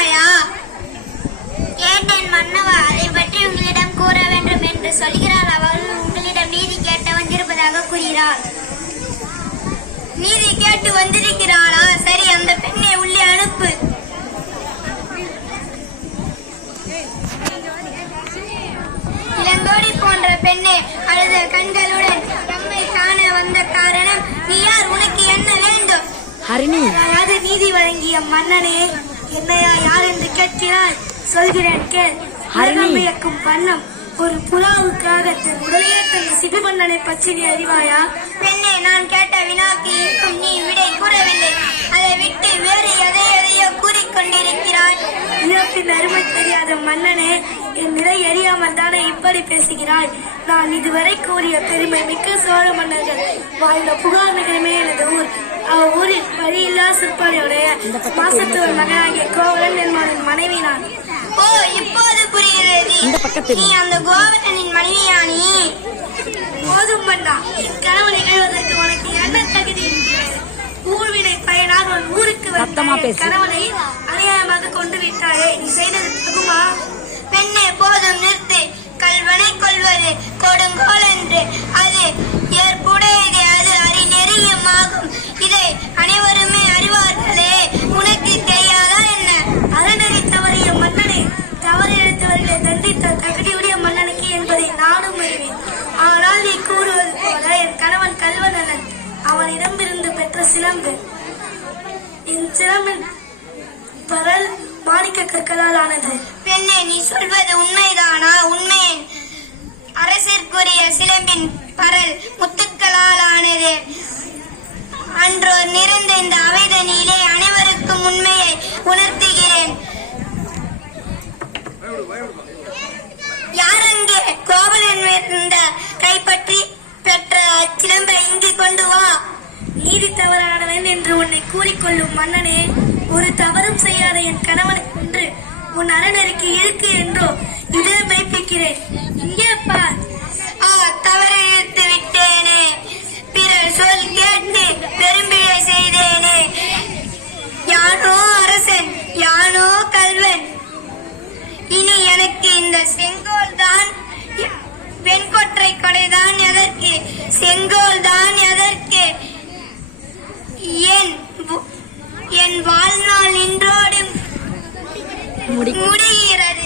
அறிவாயா? கேட்டேன் மன்னவா, அதை பற்றி உங்களிடம் கூற வேண்டும் என்று சொல்கிறார். அவள் உங்களிடம் நீதி கேட்ட வந்திருப்பதாக கூறுகிறாள். நீதி கேட்டு வந்திருக்கிறாளா? சரி, அந்த பெண்ணை உள்ளே அனுப்பு. இளங்கோடி போன்ற பெண்ணே, அழுத கண்களுடன் நம்மை காண வந்த காரணம் நீ யார்? உனக்கு என்ன வேண்டும்? ஹரிணி, நீதி வழங்கிய மன்னனே, என்னையா யார் என்று கேட்கிறாய்? சொல்கிறேன் கேள். இயக்கும் வண்ணம் ஒரு புறாவுக்காக தன் உடலையே தன் சிபிமன்னனை பற்றி நீ அறிவாயா? பெண்ணே, நான் கேட்ட வினாக்கு இருக்கும் நீ விடை கூறவில்லை. அதை விட்டு வேறு எதையோ கூறிக்கொண்டிருக்கிறாய். இனத்தின் அருமை தெரியாத மன்னனே, என் நிலை அறியாமல் தானே இப்படி பேசுகிறாய்? நான் இதுவரை கூறிய பெருமை மிக்க சோழ மன்னர்கள் வாழ்ந்த புகார் நகரமே எனது ஊர். அவ்வூரில் வழியில்லா சிற்பாடியுடைய மாசத்தூர் மகனாகிய கோவலன் என்பவனின் மனைவி நான். ஓ, இப்போது புரிகிறது. நீ அந்த கோவலனின் மனைவியானி? போதும் மன்னா, என் கனவு நிகழ்வதற்கு உனக்கு என்ன தகுதி? ஊழ்வினை பயனாக உன் ஊருக்கு வந்த கணவனை அநியாயமாக கொண்டு விட்டாயே, நீ செய்தது தகுமா? பெண்ணே, போதும் நிறுத்து. கல்வனை கொள்வது கொடுங்கோல் என்று அது ஏற்புடையது, அது அறிநெறியமாகும். இதை அனைவருமே அறிவார்களே, உனக்கு தெரியாதா என்ன? அறநெறி தவறிய மன்னனை தவறு இழைத்தவர்களை தண்டித்த தகுதியுடைய மன்னனுக்கு என்பதை நானும் அறிவேன். ஆனால் நீ கூறுவது போல என் கணவன் கல்வன் அல்லன். அவனிடமிருந்து பெற்ற சிலம்பு. என் சிலம்பின் பரல் மாணிக்க கற்களால் ஆனது. பெண்ணே, நீ சொல்வது உண்மைதானா? உண்மை. அரசிற்குரிய சிலம்பின் பரல் முத்துக்களால் ஆனது. அன்றோர் நிறைந்த இந்த அவைதனிலே அனைவருக்கும் உண்மையை உணர்த்துகிறேன். யாரங்கே கோவலன் இருந்த கைப்பற்றி பெற்ற சிலம்பை இங்கு கொண்டு வா. நீதி தவறானவன் என்று உன்னை கூறிக்கொள்ளும் மன்னனே, ஒரு தவறும் செய்யாத என் கணவனை கொன்று உன் அறநெறிக்கு இருக்கு என்றோ இதை மெய்ப்பிக்கிறேன். இங்கே பார். தவறிழைத்து விட்டேனே, பிறர் சொல் கேட்டு பெரும்பிழை செய்தேனே. யானோ அரசன், யானோ கல்வன். இனி எனக்கு இந்த செங்கோல் தான், வெண்கொற்றை கொடைதான் எதற்கு? செங்கோல் தான் எதற்கு? என் வாழ்நாள் இன்றோடு முடிகிறது.